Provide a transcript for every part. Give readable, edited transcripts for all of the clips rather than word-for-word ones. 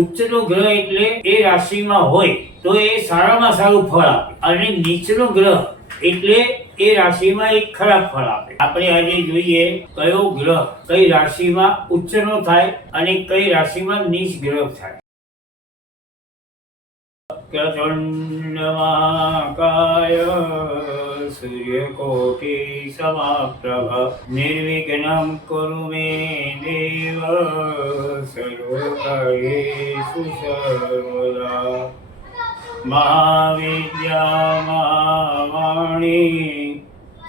ઉચ્ચનો ગ્રહ એટલે એ રાશિમાં હોય તો એ સારામાં સારું ફળ આપે, અને નીચનો ગ્રહ એટલે એ રાશિમાં એક ખરાબ ફળ આપે. આપણે આજે જોઈએ કયો ગ્રહ કઈ રાશિમાં ઉચ્ચનો થાય અને કઈ રાશિમાં નીચ ગ્રહ થાય. ચંદ્રમહાકાય સૂર્યકોટિ સમપ્રભ નિર્વિઘ્नं કુરુ મે દેવ સર્વકાર્યેષુ સર્વદા. મહાવિદ્યા મહાવાણી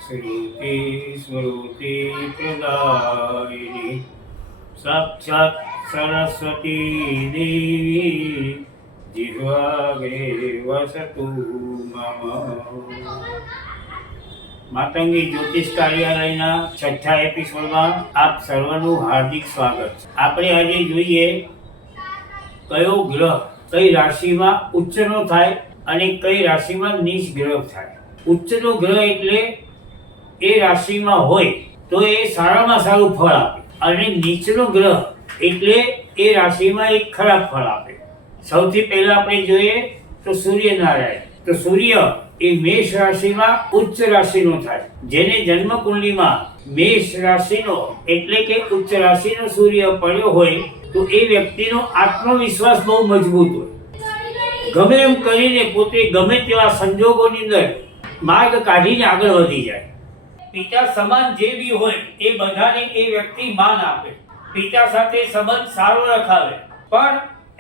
શ્રુતિ સ્મૃતિ પ્રદાયિની સાક્ષાત સરસ્વતી દેવી જીહ્વાગ્રે વસતુ મમ. માતંગી જ્યોતિષ કાર્યાલયના 6થા એપિસોડમાં આપ સર્વનું હાર્દિક સ્વાગત છે. આપણે આજે જોઈએ કયો ગ્રહ કઈ રાશિમાં ઉચ્ચનો થાય અને કઈ રાશિમાં નીચ ગ્રહ થાય. ઉચ્ચનો ગ્રહ એટલે એ રાશિમાં હોય તો એ સારામાં સારું ફળ આપે, અને નીચનો ગ્રહ એટલે એ રાશિમાં એક ખરાબ ફળ આપે. સૌથી પહેલા આપણે જોઈએ તો સૂર્યનારાયણ. તો સૂર્ય એ મેષ રાશિમાં ઉચ્ચ રાશિનો થાય. જેને જન્મ કુંડલીમાં મેષ રાશિનો એટલે કે ઉચ્ચ રાશિનો સૂર્ય પડ્યો હોય તો એ વ્યક્તિનો આત્મવિશ્વાસ બહુ મજબૂત હોય. ગમે એમ કરીને પોતે ગમે તેવા સંજોગોની અંદર માર્ગ કાઢીને આગળ વધી જાય. પિતા સમાન જે બી હોય એ બધાને એ વ્યક્તિ માન આપે, પિતા સાથે સંબંધ સારો રખાવે. પણ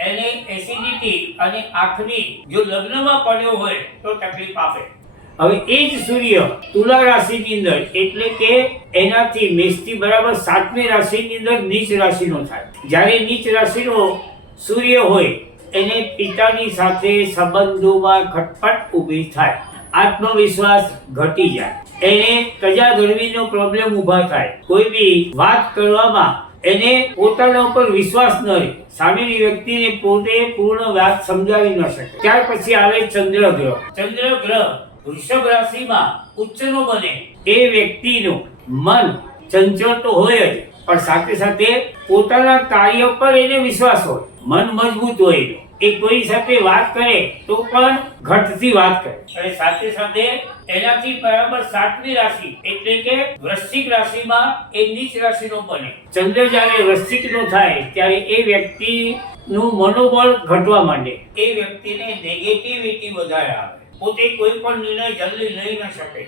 એને એસિડિટી અને આંખની જો લગ્નમાં પડ્યો હોય તો તકલીફ આપે. હવે એ જ સૂર્ય તુલા રાશિની અંદર એટલે કે એનાથી મેષથી બરાબર 7મી રાશિની અંદર નીચ રાશિનો થાય. જ્યારે નીચ રાશિનો સૂર્ય હોય એને પિતાની સાથે સંબંધોમાં ખટપટ ઊભી થાય, આત્મવિશ્વાસ ઘટી જાય, એને કજા ગરમીનો પ્રોબ્લેમ ઊભા થાય, કોઈ બી વાત કરવામાં એને પોતાના ઉપર વિશ્વાસ ન રહે, સામેની વ્યક્તિને પોતે પૂર્ણ વાત સમજાવી ન શકે. ત્યાર પછી આવે ચંદ્ર ગ્રહ. ચંદ્ર ગ્રહ વૃષભ રાશિમાં ઉચ્ચનો બને એ વ્યક્તિનું મન ચંચળ તો હોય જ, પણ સાથે સાથે પોતાના કાર્ય પર એને વિશ્વાસ હોય, મન મજબૂત હોય એનું. એ કોઈ સાથે વાત કરે તો પણ ઘટથી વાત કરે. અને સાથે સાથે એનાથી બરાબર 7મી રાશિ એટલે કે વૃશ્ચિક રાશિમાં એ નીચ રાશિનો બને. ચંદ્ર જ્યારે વૃશ્ચિકનો થાય ત્યારે એ વ્યક્તિનું મનોબળ ઘટવા માંડે, એ વ્યક્તિને નેગેટિવિટી વધારે આવે, પોતે કોઈ પણ નિર્ણય જલ્દી લઈ ન શકે,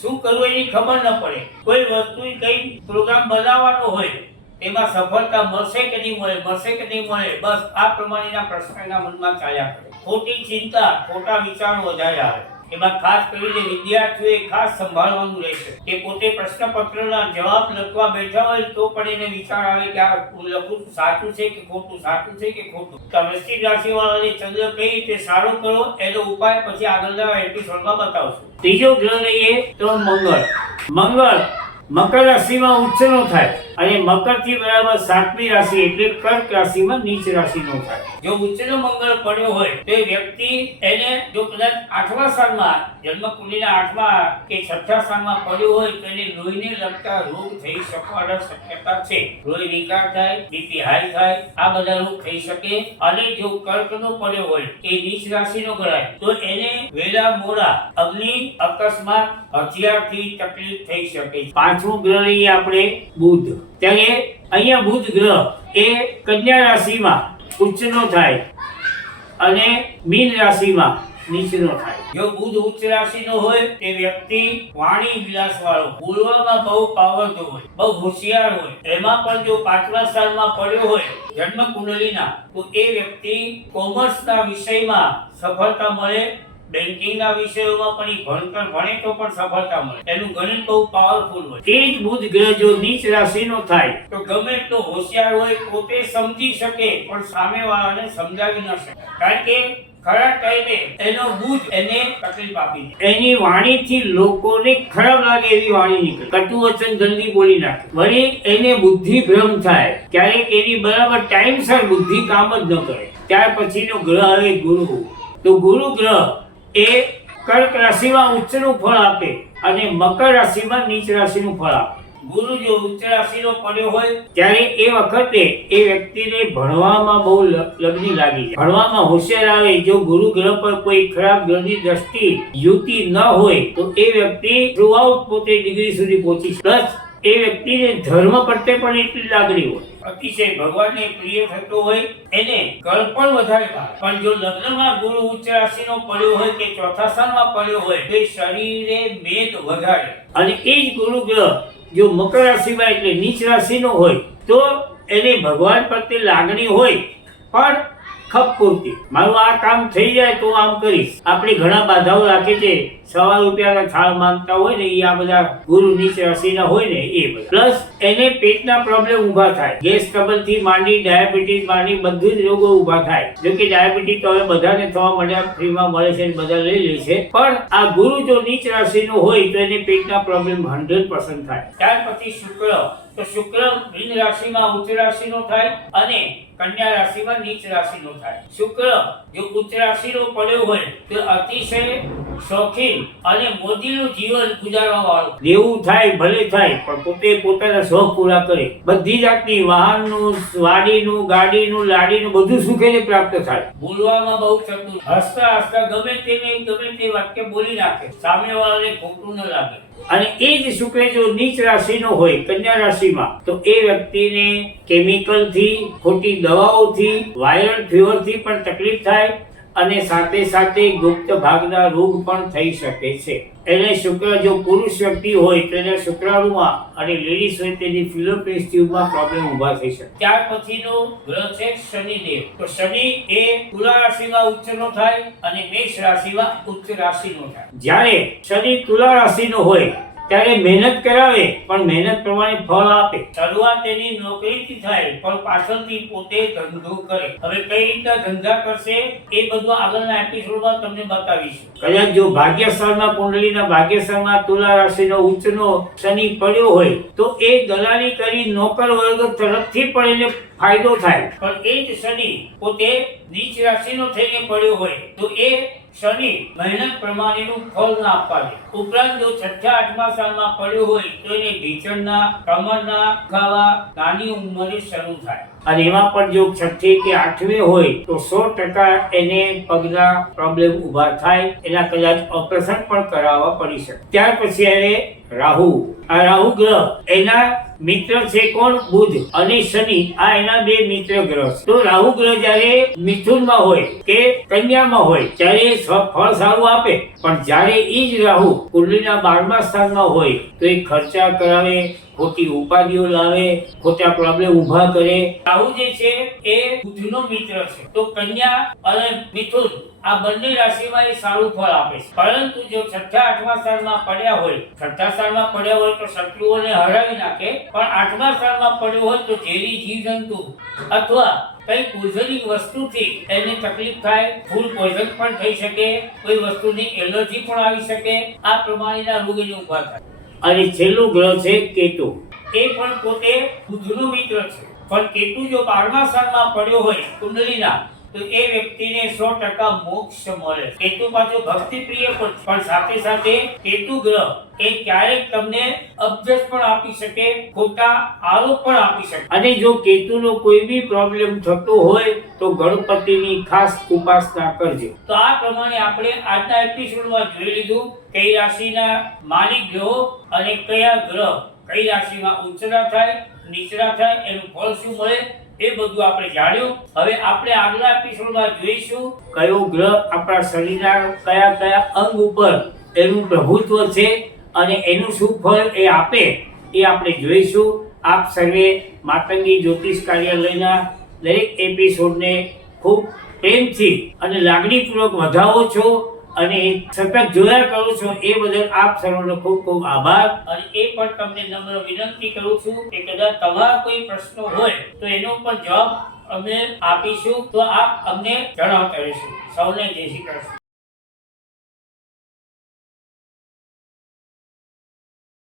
શું કરવું એની ખબર ન પડે. કોઈ વસ્તુ કઈ પ્રોગ્રામ બનાવવાનો હોય એમાં સફળતા મળશે કે નહીં મળે, મળશે કે નહીં મળે, બસ આ પ્રમાણેના પ્રશ્ન એના મનમાં ચાલ્યા કરે. ખોટી ચિંતા, ખોટા વિચારો વધારે આવે. એમાં ખાસ કરીને વિદ્યાર્થીઓએ ખાસ સંભાળવાનું રહેશે કે પોતે પ્રશ્નપત્રના જવાબ લખવા બેઠા હોય તો પણ એને વિચાર આવે કે આ લખું સાચું છે કે ખોટું, સાચું છે કે ખોટું. તો વૃશ્ચિક રાશિવાળાને ચંદ્ર કઈ રીતે સારું કરો એનો ઉપાય પછી આગળના એપિસોડમાં બતાવશું. ત્રીજો ગ્રહ લઈએ તો મંગળ. મંગળ મકર રાશિમાં ઉચ્ચનો થાય અને મકરથી બરાબર 7મી રાશિ એટલે કર્ક રાશિમાં નીચ રાશિનો થાય. જો ઉચ્ચનો મંગળ પડ્યો હોય તો એ વ્યક્તિ એને જો કદાચ 8મા સ્થાનમાં જન્મ કુંડલીના 8મા કે 6થા સ્થાનમાં પડ્યો હોય તો એને લોહીને લગતા રોગ થઈ શકવાની શક્યતા છે. લોહી વિકાર થાય, બીપી હાઈ થાય, આ બધા રોગ થઈ શકે. અને જો કર્કનો પડ્યો હોય એ નીચ રાશિનો ગણાય તો એને વેલા મોડા અગ્નિ અકસ્માત હથિયારથી તકલીફ થઈ શકે. 5મો ગ્રહ લઈએ આપણે બુધ. ત્યારે અહીંયા બુધ ગ્રહ એ કન્યા રાશિમાં ઉચ્ચનો થાય અને મીન રાશિમાં નીચનો થાય. જો બુધ ઉચ્ચ રાશિનો હોય તે વ્યક્તિ વાણી વિલાસ વાળો, બોલવામાં બહુ પાવરફુલ હોય, બહુ હોશિયાર હોય. એમાં પણ જો 5મા સ્થાનમાં પડ્યો હોય જન્મ કુંડલીના તો એ વ્યક્તિ કોમર્સના વિષયમાં સફળતા મળે, બેન્કિંગના વિષયોમાં પણ ભણતર ભણે તો પણ સફળતા મળે. એનું ગણિત બહુ પાવરફુલ હોય. એ જ બુધ ગ્રહ જો નીચ રાશિનો થાય તો ગમે એટલો હોશિયાર હોય પોતે સમજી શકે પણ સામેવાળાને સમજાવી ન શકે, કારણ કે ખરા ટાઈમે એનો બુધ એને તકલીફ આપી દે. એની વાણીથી લોકોને ખરાબ લાગે એવી વાણી નીકળે, કટુ વચન જલ્દી બોલી નાખે. વળી એને બુદ્ધિ ભ્રમ થાય, ક્યારેક એની બરાબર ટાઈમસર બુદ્ધિ કામ જ ન કરે. ત્યાર પછીનો ગ્રહ આવે ગુરુ. તો ગુરુ ગ્રહ એ કર્ક રાશિમાં ઉચ્ચનું ફળ આપે અને મકર રાશિમાં નીચ રાશિનું ફળ આપે. ગુરુ જો ઉચ્ચ રાશિનો પડ્યો હોય ત્યારે એ વખતે એ વ્યક્તિને ભણવામાં બહુ લગ્ની લાગી જાય, ભણવામાં હોશિયાર આવે. જો ગુરુ ગ્રહ પર કોઈ ખરાબ ગ્રહની દ્રષ્ટિ યુતિ ન હોય તો એ વ્યક્તિ થ્રુઆઉટ પોતે ડિગ્રી સુધી પહોંચી શકે. પ્લસ એ વ્યક્તિને ધર્મ પ્રત્યે પણ એટલી લાગણી હોય, અતિશય ભગવાનને પ્રિય થતો હોય, એને કળ પણ વધારે ભાવે. પણ જો લગ્નમાં ગુરુ ઉચ્ચ રાશિનો પડ્યો હોય કે ચોથા સ્થાનમાં પડ્યો હોય તો એ શરીરે મેદ વધારે. અને એ જ ગુરુ ગ્રહ જો મકર રાશિમાં એટલે નીચ રાશિનો હોય તો એને ભગવાન પ્રત્યે લાગણી હોય પણ ખપ પૂરતી. મારું આ કામ થઈ જાય તો આમ કરીશ. આપણે ઘણા બાધાઓ રાખે છે, ₹1 થાળ માંગતા હોય ને એ આ બધા ગુરુ નીચ રાશિના હોય ને એ બધા. પ્લસ એને પેટના પ્રોબ્લેમ ઊભા થાય, ગેસ ટ્રબલ થી માંડી ડાયાબિટીસ માંડી બધું જ રોગો ઊભા થાય. જો કે ડાયાબિટીસ તો હવે બધાને થવા મળ્યા, ફ્રીમાં મળે છે, બધા લઈ લે છે. પણ આ ગુરુ જો નીચ રાશિનો હોય તો એને પેટના પ્રોબ્લેમ 100% થાય. ત્યાર પછી શુક્ર, તો શુક્ર મીન રાશિમાં ઉચ્ચ રાશિનો થાય અને કન્યા રાશિમાં નીચ રાશિનો થાય. શુક્ર જો ઉચ્ચ રાશિનો પડ્યો હોય તો અતિશય શોખીન અને મોદીનું જીવન ગુજારવા વાળું. દેવું થાય ભલે થાય પણ પોતે પોતાના શોખ પૂરા કરે. બધી જાતની વાહનનું, વાડીનું, ગાડીનું, લાડીનું બધું સુખેને પ્રાપ્ત થાય. બોલવામાં બહુ ચતુર, હસતા હસતા ગમે તે વાક્ય બોલી નાખે, સામેવાળાને ખોટું ન લાગે. અને એ જ શુક્ર જો નીચ રાશિનો હોય કન્યા રાશિમાં તો એ વ્યક્તિને કેમિકલથી, ખોટી દવાઓથી, વાયરલ ફીવરથી પણ તકલીફ થાય અને સાથે સાથે ગુપ્ત ભાગના રોગ પણ થઈ શકે છે. એને શુક્ર જો પુરુષ વ્યક્તિ હોય તો એને શુક્રાણુમાં અને લેડીઝ હોય તેની ફિલોપિયસ ટ્યુબમાં પ્રોબ્લેમ ઊભા થઈ શકે. ત્યાર પછીનો ગ્રહ છે શનિદેવ. તો શનિ એ તુલા રાશિમાં ઉચ્ચનો થાય અને મેષ રાશિમાં ઉચ્ચ રાશિનો થાય. જ્યારે શનિ તુલા રાશિનો હોય ત્યારે મહેનત કરાવે પણ મહેનત પ્રમાણે ફળ આપે. શરૂઆત એની નોકરીથી થાય પણ પાછળથી પોતે ધંધો કરે. હવે કઈ રીતના ધંધા કરશે એ બધું આગળના એપિસોડમાં તમને બતાવીશું. કદાચ જો ભાગ્યસ્થાનમાં કુંડલીના ભાગ્યસ્થાનમાં તુલા રાશિનો ઉચ્ચનો શનિ પડ્યો હોય તો એ દલાલી કરી નોકર વર્ગ તરફથી પણ એને ફાયદો થાય. પણ એ જ શનિ પોતે નીચ રાશિનો થઈને પડ્યો હોય તો એ શનિ મહેનત પ્રમાણેનું ફળ ના આપવા દે. ઉપરાંત જો 6ઠા 8મા સ્થાનમાં પડ્યો હોય તો એને ઢીંચણના, કમરના દુખાવા નાની ઉંમરે શરૂ થાય. અને એમાં પણ જો 6ઠી કે 8મી હોય તો 100% એને પગના પ્રોબ્લેમ ઊભા થાય. એના કદાચ ઓપરેશન પણ કરાવવા પડી શકે. ત્યાર પછી એને રાહુ, આ રાહુ ગ્રહ એના મિત્ર છે કોણ? બુધ અને શનિ. આ એના બે મિત્ર ગ્રહ છે. તો રાહુ ગ્રહ જ્યારે મિથુનમાં હોય કે કન્યામાં હોય ત્યારે ફળ સારું આપે. પણ જ્યારે ઈ જ રાહુ કુંડલીના 12મા સ્થાનમાં હોય તો એ ખર્ચા કરાવે, ખોટી ઉપાધિઓ લાવે, ખોટા પ્રોબ્લેમ ઊભા કરે. રાહુ જે છે એ બુધનો મિત્ર છે. તો કન્યા અને મિથુન આ બંને રાશિમાં એ સારું ફળ આપે છે. પરંતુ જો 6ઠા 8મા સ્થાનમાં પડ્યા હોય, 6ઠા સ્થાનમાં પડ્યા હોય તો શત્રુઓને હરાવી નાખે. પણ 8મા સ્થાનમાં પડ્યો હોય તો ઝેરી જીવજંતુ અથવા કઈ પોઈઝનિંગ વસ્તુથી એને તકલીફ થાય. ફૂડ પોઈઝન પણ થઈ શકે, કોઈ વસ્તુની એલર્જી પણ આવી શકે. આ પ્રમાણેના રોગ એને ઊભા થાય. અને છેલ્લું ગ્રહ છે કેતુ. એ પણ પોતે બુધનો મિત્ર છે. પણ કેતુ જો 12મા સ્થાનમાં પડ્યો હોય કુંડલીના તો એ વ્યક્તિને 100% મોક્ષ મળે. કેતુ પાછો ભક્તિ પ્રિય પણ સાથે સાથે કેતુ ગ્રહ એ ક્યારેક તમને અપજસ પણ આપી શકે, ખોટા આરોપ પણ આપી શકે. અને જો કેતુનો કોઈ બી પ્રોબ્લેમ થતો હોય તો ગણપતિની ખાસ ઉપાસના કરજો. તો આ પ્રમાણે આપણે આજના એપિસોડમાં જોઈ લીધું કઈ રાશિના માલિક ગ્રહો અને કયા ગ્રહ કઈ રાશિમાં ઉચ્ચના થાય, નીચના થાય, એનું ફળ શું મળે એ બધું આપણે જાણ્યું. હવે આપણે આગલા એપિસોડમાં જોઈશું કયો ગ્રહ આપણા શરીરના કયા કયા અંગ ઉપર એનું પ્રભુત્વ છે અને એનું શું ફળ એ આપે એ આપણે જોઈશું. આપ સર્વે માતંગી જ્યોતિષ કાર્યાલયના દરેક એપિસોડને ખૂબ પ્રેમથી અને લાગણીપૂર્વક વધાવો છો અને સતત જોયા કરો છો એ બદલ આપ સર્વનો ખૂબ ખૂબ આભાર. અને એ પણ તમને નમ્ર વિનંતી કરું છું કે કદાચ તમારા કોઈ પ્રશ્નો હોય તો એનો પણ જવાબ અમે આપીશું તો આપ અમને જણાવતા રહેશો. સૌને જય શ્રી કૃષ્ણ.